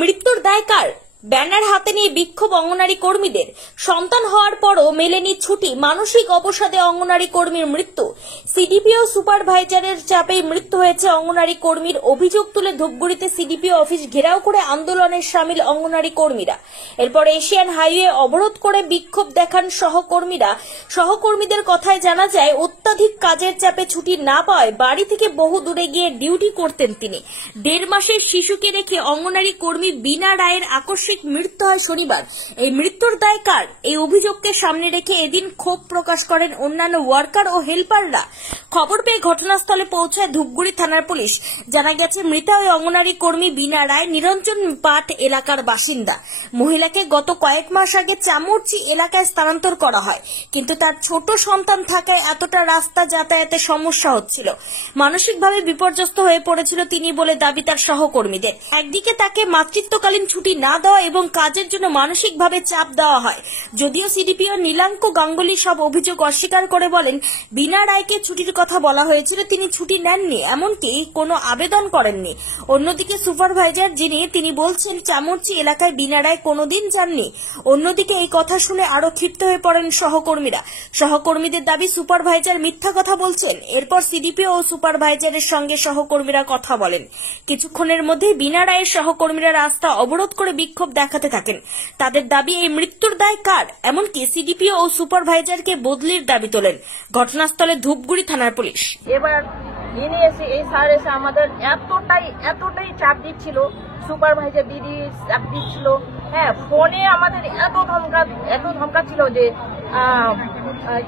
মৃত্যুর দায় কার? ব্যানার হাতে নিয়ে বিক্ষোভ অঙ্গনারী কর্মীদের। সন্তান হওয়ার পরও মেলেনি ছুটি, মানসিক অবসাদে অঙ্গনারী কর্মীর মৃত্যু। সিডিপিও সুপারভাইজারের চাপে মৃত্যু হয়েছে অঙ্গনারী কর্মীর। অভিযোগ তুলে ধূপগুড়িতে সিডিপিও অফিস ঘেরাও করে আন্দোলনে সামিল অঙ্গনারী কর্মীরা। এরপর এশিয়ান হাইওয়ে অবরোধ করে বিক্ষোভ দেখান সহকর্মীরা। সহকর্মীদের কথায় জানা যায়, অত্যাধিক কাজের চাপে ছুটি না পাওয়ায় বাড়ি থেকে বহু দূরে গিয়ে ডিউটি করতেন তিনি। 1.5 মাসের শিশুকে রেখে অঙ্গনারী কর্মী বিনা রায়ের আকস্মিক মৃত্যু হয় শনিবার। এই মৃত্যুর দায় কার? এই অভিযোগকে সামনে রেখে এদিন ক্ষোভ প্রকাশ করেন অন্যান্য ওয়ার্কার ও হেল্পাররা। খবর পেয়ে ঘটনাস্থলে পৌঁছায় ধূপগুড়ি থানার পুলিশ। জানা গেছে, মৃতা ওই অঙ্গনারী কর্মী বিনা রায় নিরঞ্জন পাট এলাকার বাসিন্দা। মহিলাকে গত কয়েক মাস আগে চামুরচি এলাকায় স্থানান্তর করা হয়, কিন্তু তার ছোট সন্তান থাকায় এতটা রাস্তা যাতায়াতে সমস্যা হচ্ছিল। মানসিকভাবে বিপর্যস্ত হয়ে পড়েছিল তিনি বলে দাবি তার সহকর্মীদের। একদিকে তাকে মাতৃত্বকালীন ছুটি না দেওয়া এবং কাজের জন্য মানসিকভাবে চাপ দেওয়া হয়। যদিও সিডিপিও নীলাঙ্ক গাঙ্গুলি সব অভিযোগ অস্বীকার করে বলেন, বিনা রায়কে ছুটির কথা বলা হয়েছিল, তিনি ছুটি নেননি, এমনকি কোনো আবেদন করেননি। অন্যদিকে সুপারভাইজার তিনি বলছেন চামুরচি এলাকায় বিনা রায় কোনোদিন যাননি। অন্যদিকে এই কথা শুনে আরো ক্ষিপ্ত হয়ে পড়েন সহকর্মীরা। সহকর্মীদের দাবি, সুপারভাইজার মিথ্যা কথা বলছেন। এরপর সিডিপিও ও সুপারভাইজারের সঙ্গে সহকর্মীরা কথা বলেন। কিছুক্ষণের মধ্যে বিনা রায়ের সহকর্মীরা রাস্তা অবরোধ করে বিক্ষোভ দেখাতে থাকেন। তাদের দাবি, এই মৃত্যুর দায় কার? এমনকি সিডিপিও ও সুপারভাইজারকে বদলির দাবি তোলেন। ঘটনাস্থলে ধূপগুড়ি থানার পুলিশ। এবার ইনি এসে এই স্যার এসে আমাদের এতটাই চাপ দিচ্ছিল, সুপারভাইজার দিদি চাপ দিচ্ছিল। হ্যাঁ, ফোনে আমাদের এত ধমকাচ্ছিল যে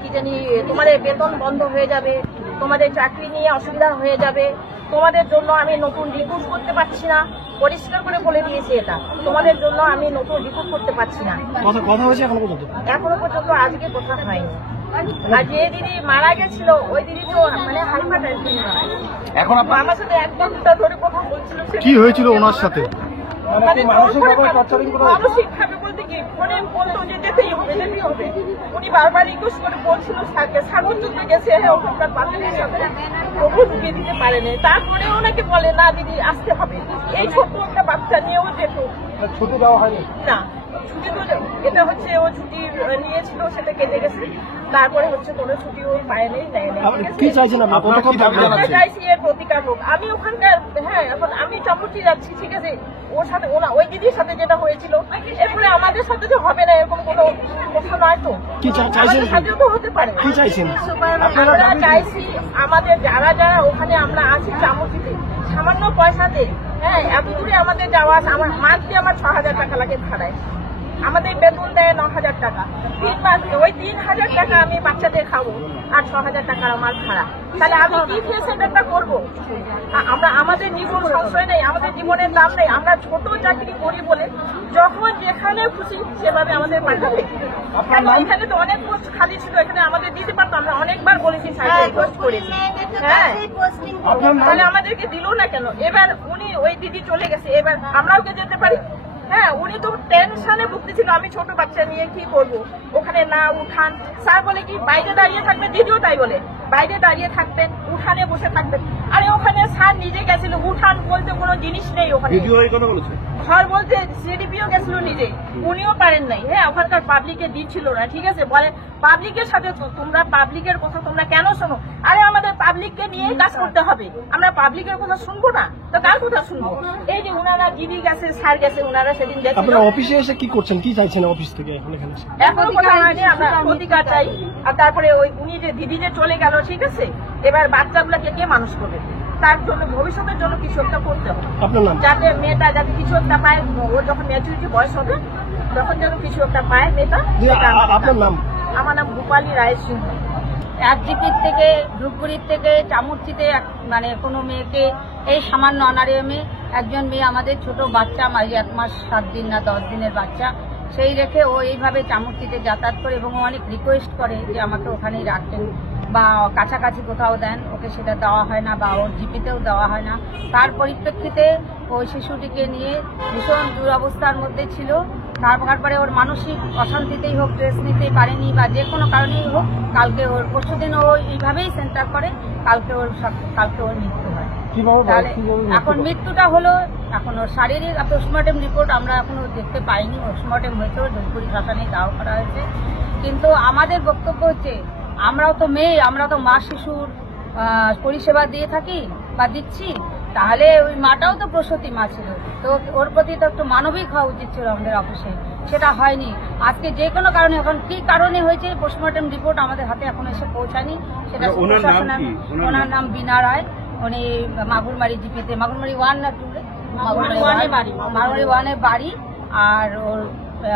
কি জানি তোমাদের বেতন বন্ধ হয়ে যাবে, তোমাদের চাকরি নিয়ে অসুবিধা হয়ে যাবে, তোমাদের জন্য আমি নতুন রিক্রুট করতে পারছি না। পরিষ্কার করে বলে দিয়েছে, এটা তোমাদের জন্য আমি নতুন রিক্রুট করতে পারছি না। কথা হয়েছে এখনো পর্যন্ত আজকে কথা হয়নি। আর যে দিদি মারা গেছিল ওই দিদি তো মানে হাইপারটেনশন এখন আমার সাথে 1 ঘন্টা ধরে কথা বলছিল। কি হয়েছিল ওনার সাথে? মানসিকভাবে বলতে কি, ফোনে বলতো যে যেতেই হবে। উনি বারবার রিকোয়েস্ট করে বলছিল স্যারকে, সাগর চলতে গেছে ওখানকার বাচ্চাদের সাথে, তবু ঢুকিয়ে দিতে পারেনি। তারপরে ওনাকে বলে, না দিদি আসতে হবে। এই ছোট্ট একটা বাচ্চা নিয়েও যেত, ছুটি দেওয়া হয়নি না ছুটি তো এটা হচ্ছে ও ছুটি নিয়েছিল, সেটা কেটে গেছে। তারপরে হচ্ছে কোনো ছুটিও পায়নি, নেয়নি। কি চাইছেন আমরা চাইছি এর প্রতিকার হোক। আমি ওখানকার, হ্যাঁ এখন আমি চামুচি যাচ্ছি, ঠিক আছে, ওর সাথে ওই দিদির সাথে যেটা হয়েছিল, এরপরে আমাদের সাথে যে হবে না এরকম কোনো কথা নয় তো, আমাদের সাথেও তো হতে পারে। কি চাইছেন? আমরা চাইছি আমাদের যারা ওখানে আমরা আছি চামুচিতে, সামান্য পয়সাতে, হ্যাঁ এত দূরে আমাদের যাওয়া, আমার মান্থলি আমার 6,000 টাকা লাগে ভাড়ায়, আমাদের বেতন দেয় 9,000 টাকা। 3 মাস ওই 3,000 টাকা আমি বাচ্চাদের খাবো, আর 6,000 টাকার আমার ভাড়া। তাহলে আমি কি সেন্টারটা করবো? আমরা আমাদের জীবন সংশয় নেই, আমাদের জীবনের দাম নেই। আমরা ছোট চাকরি করি বলে যখন যেখানে খুশি সেভাবে আমাদের পাঠাবে। এখানে তো অনেক পোস্ট খালি ছিল, এখানে আমাদের দিতে পারতো। আমরা অনেকবার বলেছি, রিকোয়েস্ট করেছি, হ্যাঁ তাহলে আমাদেরকে দিল না কেন? এবার উনি ওই দিদি চলে গেছে, এবার আমরাও কে যেতে পারি? হ্যাঁ, উনি তো টেনশনে ভুগতেছিল, আমি ছোট বাচ্চা নিয়ে কি করবো ওখানে। না উঠান, স্যার বলে কি বাইরে দাঁড়িয়ে থাকবেন, দিদিও তাই বলে বাইরে দাঁড়িয়ে থাকবেন, উঠানে বসে থাকবেন। আরে ওখানে স্যার নিজে গেছিল, উঠান বলতে কোনো জিনিস নেই ওখানে। ঘর বলতে সিডিপিও গেছিল নিজে, উনিও পারেন নাই। হ্যাঁ, ওখানকার পাবলিকে দিচ্ছিল না, ঠিক আছে, বলে পাবলিকের সাথে তোমরা পাবলিকের কথা তোমরা কেন শোনো? আরে আমাদের পাবলিককে নিয়ে কাজ করতে হবে, আমরা পাবলিকের কথা শুনবো না তো কার কথা শুনবো? এই যে উনারা দিদি গেছে, স্যার গেছে, উনারা সেদিন গেছে। আপনারা অফিসে এসে কি করছেন, কি চাইছেন অফিস থেকে? এখনো কথা হয়নি, আমরা প্রতিকার চাই। আর তারপরে ওই উনি যে দিদি যে চলে গেল, ঠিক আছে, এবার বাচ্চাগুলোকে কে মানুষ করবে? তার জন্য ভবিষ্যতের জন্য কিছু একটা করতে হবে, যাতে মেয়েটা যাতে কিছু একটা পায়। ওর যখন ম্যাচুরিটি বয়স হবে তখন যেন কিছু একটা পায় মেয়েটা। আপনার নাম? আমার নাম ভূপালী রায় সিংহ। একজিপির থেকে, ধূপগুড়ির থেকে চামুরচিতে মানে কোনো মেয়েকে, এই সামান্য অনারিয়ামে একজন মেয়ে, আমাদের ছোট বাচ্চা, 1 মাস 7 দিন না 10 দিনের বাচ্চা, সেই রেখে ও এইভাবে চামুরচিতে যাতায়াত করে এবং অনেক রিকোয়েস্ট করে যে আমাকে ওখানেই রাখতেন বা কাছাকাছি কোথাও দেন, ওকে সেটা দেওয়া হয় না বা ওর জিপিতেও দেওয়া হয় না। তার পরিপ্রেক্ষিতে ওই শিশুটিকে নিয়ে ভীষণ দুরবস্থার মধ্যে ছিল। তারপরে ওর মানসিক অশান্তিতেই হোক, ড্রেস নিতে পারেনি বা যে কোনো কারণেই হোক, কালকে ওর পরশুদিন ও এইভাবেই সেন্টার করে, কালকে ওর মৃত্যু হয়। কিভাবে তাহলে কিভাবে এখন মৃত্যুটা হলো, এখন ওর শারীরিক পোস্টমর্টেম রিপোর্ট আমরা এখনো দেখতে পাইনি। পোস্টমর্টেম হয়েছে, ধূপগুড়ি শ্মশানে দাহ করা হয়েছে। কিন্তু আমাদের বক্তব্য হচ্ছে, আমরাও তো মেয়ে, আমরা তো মা শিশুর পরিষেবা দিয়ে থাকি বা দিচ্ছি, তাহলে ওই মাটাও তো প্রসূতি মা ছিল, তো ওর প্রতি তো একটু মানবিক হওয়া উচিত ছিল আমাদের অফিসে, সেটা হয়নি। আজকে যে কোনো কারণে, এখন কি কারণে হয়েছে পোস্টমর্টেম রিপোর্ট আমাদের হাতে এখন এসে পৌঁছায়নি, সেটা ওনার নাম বিনা রায়। উনি মাগুরমারি জিপিতে, মাগুরমারি 1 না 2, মাগুরমারি 1 এ বাড়ি, আর ওর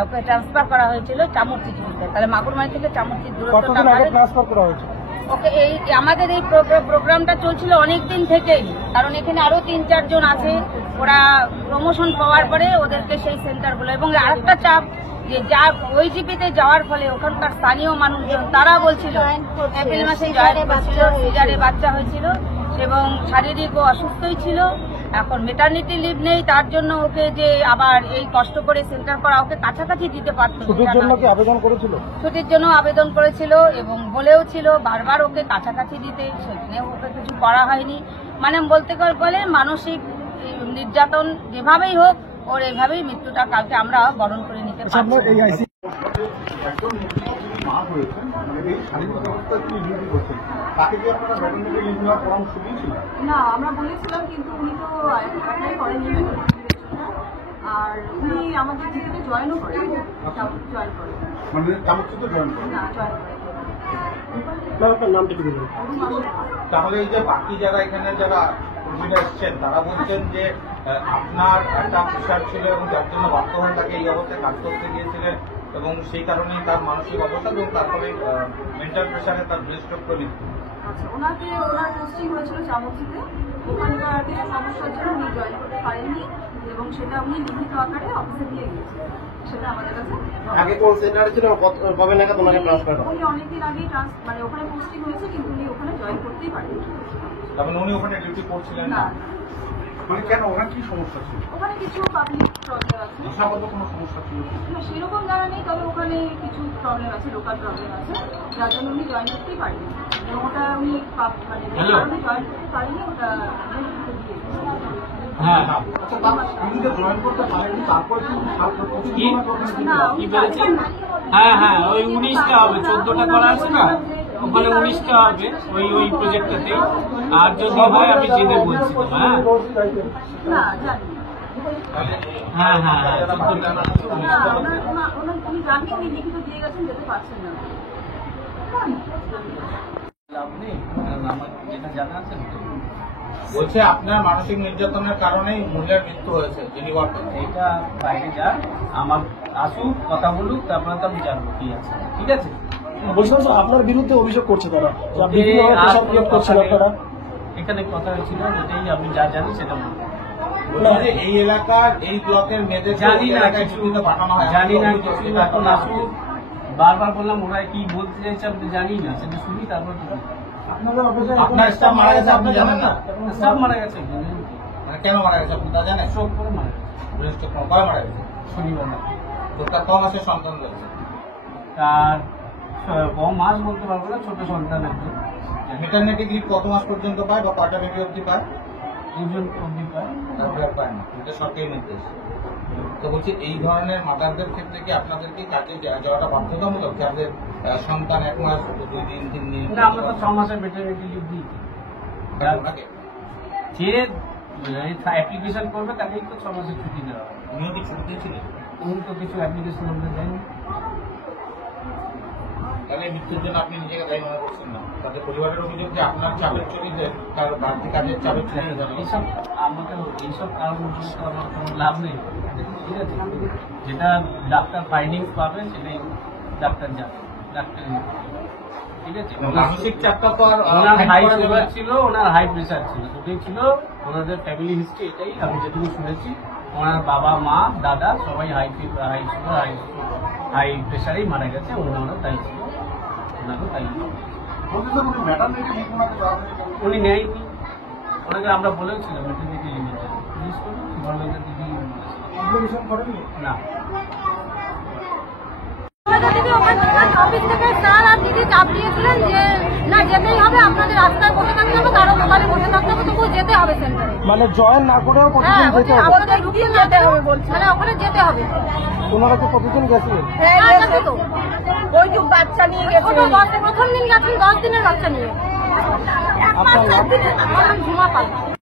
ওকে ট্রান্সফার করা হয়েছিল চামুরচি জিপিতে। তাহলে মাগুরমারি থেকে চামুরচির দূরত্বটা ট্রান্সফার করা হয়েছে? ওকে, এই আমাদের এই প্রোগ্রামটা চলছিল অনেক দিন থেকেই, কারণ এখানে আরো 3-4 জন আছে, ওরা প্রমোশন পাওয়ার পরে ওদেরকে সেই সেন্টারগুলো, এবং আরেকটা চাপ যে যা ওই জিপিতে যাওয়ার ফলে ওখানকার স্থানীয় মানুষজন তারা বলছিল এপ্রিল মাসে জয়েন করছিল, সিজারে বাচ্চা হয়েছিল এবং শারীরিকও অসুস্থই ছিল। এখন মেটারনিটি লিভ নেই, তার জন্য ওকে যে আবার এই কষ্ট করে সেন্টার করা, ওকে কাছাকাছি দিতে পারতো। ছুটির জন্য কি আবেদন করেছিল? ছুটির জন্য আবেদন করেছিল এবং বলেও ছিল বারবার ওকে কাছাকাছি দিতে, সেখানে ওকে কিছু করা হয়নি। মানে বলতে গেলে মানসিক নির্যাতন যেভাবেই হোক, ওর এভাবেই মৃত্যুটা কালকে আমরা বরণ করে নিতে পারছি। না, আমরা বলেছিলাম কিন্তু উনি তো অ্যাপ্লাই করেননি, আর উনি আমাদের জিপিতে জয়েনও করেন, জয়েন করেন মানে চামচিতে জয়েন করেন না, জয়েন করেন। আপনার নামটা কি বলবেন? তাহলে এই যে বাকি যারা এখানে যারা কর্মীরা এসছেন তারা বলছেন যে আপনার একটা প্রেশার ছিল এবং যার জন্য বাধ্য হয়ে তাকে এই অবস্থায় কাজ করতে গিয়েছিলেন এবং সেই কারণেই তার মানসিক অবস্থা এবং তারপরে মেন্টাল প্রেশারে তার ব্রেন স্ট্রোক করে মৃত্যু। আচ্ছা, ওনার পোস্টিং হয়েছিল চামচিতে, ওখানকার কিছু সমস্যার জন্য উনি জয়েন করতে পারেননি এবং সেটা উনি লিখিত আকারে অফিসে দিয়ে গিয়েছেন, সেটা আমাদের কাছে। আগে কোন সেন্টারে ছিল, কবে নাগাদ ওনাকে ট্রান্সফার করা? উনি অনেকদিন আগেই মানে ওখানে পোস্টিং হয়েছে, কিন্তু উনি ওখানে জয়েন করতেই পারেননি। তখন উনি ওখানে ডিউটি করছিলেন না, না? মানে কেন, ওনার কি সমস্যা ছিল? ওখানে কিছু পাবলিক প্রবলেম আছে, পেশাগত কোনো সমস্যা ছিল? না সেরকম জানা নেই, তবে ওখানে কিছু প্রবলেম আছে, লোকাল প্রবলেম আছে, যার জন্য উনি জয়েন করতেই পারেনি এবং ওটা উনি মানে যে কারণে জয়েন করতে পারেনি ওটা হ্যাঁ, উনি যে জয়েন করতে পারেননি তারপরে কি বলেছেন? হ্যাঁ ওই 19টা হবে, 14টা করা আছে না, ওখানে 19টা হবে ওই প্রজেক্টটাতে। আর যদি হয় আমি জেনে বলছি। না জানি হ্যাঁ 14টা14টা। উনি জানেন, উনি লিখিত দিয়ে গেছেন, যেতে পারছেন না। বলছে আপনার মানসিক নির্যাতনের কারণেই মহিলার মৃত্যু হয়েছে, যিনি বলেন এটা বাইরে যাক, আমার আসুক, কথা বলুক, তারপরে তো আমি জানবো কি আছে। ঠিক আছে, বলছিলাম আপনার বিরুদ্ধে অভিযোগ করছে তারা, বিভিন্নভাবে প্রেশার ক্রিয়েট করছেন আপনারা। এখানে কথা হয়েছিল, এটাই আমি যা জানি সেটা বলবো। বলছে যে এই এলাকার এই ব্লকের মেয়েদের জানি না এলাকায় কিছু, ছুটিতে পাঠানো হয়, জানি না কিছু। এখন আসুক, বারবার বললাম ওরা কি বলতে চাইছে আমি তো জানি না, সেটা শুনি তারপর। আপনার স্টাফ মারা গেছে আপনি জানেন না? সব মারা গেছে, মানে কেন মারা গেছে আপনি তা জানেন? স্ট্রোক করে মারা গেছে ব্রেন স্ট্রোক কবে মারা গেছে? শনিবার না। তো তার ক মাসের সন্তান রয়েছে? তার কম মাস বলতে পারবো না, ছোট সন্তান একজন। মেটারনিটি লিভ কত মাস পর্যন্ত পায় বা কয়টা বেবি অবধি পায়? 2 জন অবধি পায়। তারপরে আর পায় না, এটা সরকারি নির্দেশ। তো বলছি এই ধরনের মাদারদের ক্ষেত্রে কি আপনাদেরকে কাজে যাওয়াটা বাধ্যতামূলক? যাদের সন্তান 1 মাস 2 দিন 3 দিন? না, আমরা তো 6 মাসের মেটারনিটি লিভ দিই। ওনাকে যে অ্যাপ্লিকেশন করবে তাকেই তো 6 মাসের ছুটি দেওয়া হবে। উনিও কি ছুটি দিয়েছিলেন? উনি তো কিছু অ্যাপ্লিকেশন আমরা দেয়নি। তাহলে মৃত্যুর জন্য আপনি নিজেকে দায়ী মনে করছেন না? তাদের পরিবারের অভিযোগ যে আপনার চাপের চরিতে তার বাড়তি কাজের চাপের চরিতে যাবে। এইসব আমাকে এইসব কারণ তো আমার কোনো লাভ নেই। ঠিক আছে, যেটা ডাক্তার ফাইন্ডিংস পাবে সেটাই ডাক্তার যাবে, ডাক্তার। ঠিক আছে, মানসিক চাপটা তো আর ওনার হাই সুগার ছিল, ওনার হাই প্রেশার ছিল, দুটোই ছিল। ওনাদের ফ্যামিলি হিস্ট্রি এটাই, আমি যেটুকু শুনেছি ওনার বাবা মা দাদা সবাই হাই সুগার হাই প্রেশারেই মারা গেছে। ওনারও তাই ছিল, ওনারও তাই। উনি নেয়নি, ওনাকে আমরা বলেওছিলাম মেটারনিটি লিভের জন্য, জিজ্ঞেস করুন গভর্নমেন্টের দিদি না। থেকে ওখান থেকে অফিস থেকে স্যার আর দিদি চাপ দিয়েছিলেন যে না যেতেই হবে, আপনাদের রাস্তায় বসে থাকতে হবে, কারো দোকানে বসে থাকতে হবে, তবুও যেতে হবে সেন্টারে। মানে জয়েন না করেও হ্যাঁ, প্রতিদিন যেতে হবে। আপনাদের ঢুকিয়ে যেতে হবে বলছে, মানে ওখানে যেতে হবে। ওনারা তো প্রতিদিন গেছিলেন। হ্যাঁ, গেছে তো। ওই যে বাচ্চা নিয়ে গেছে ছোট প্রথম দিন গেছেন 10 দিনের বাচ্চা নিয়ে। আপনার নাম? আমার নাম ঝুমা পাল।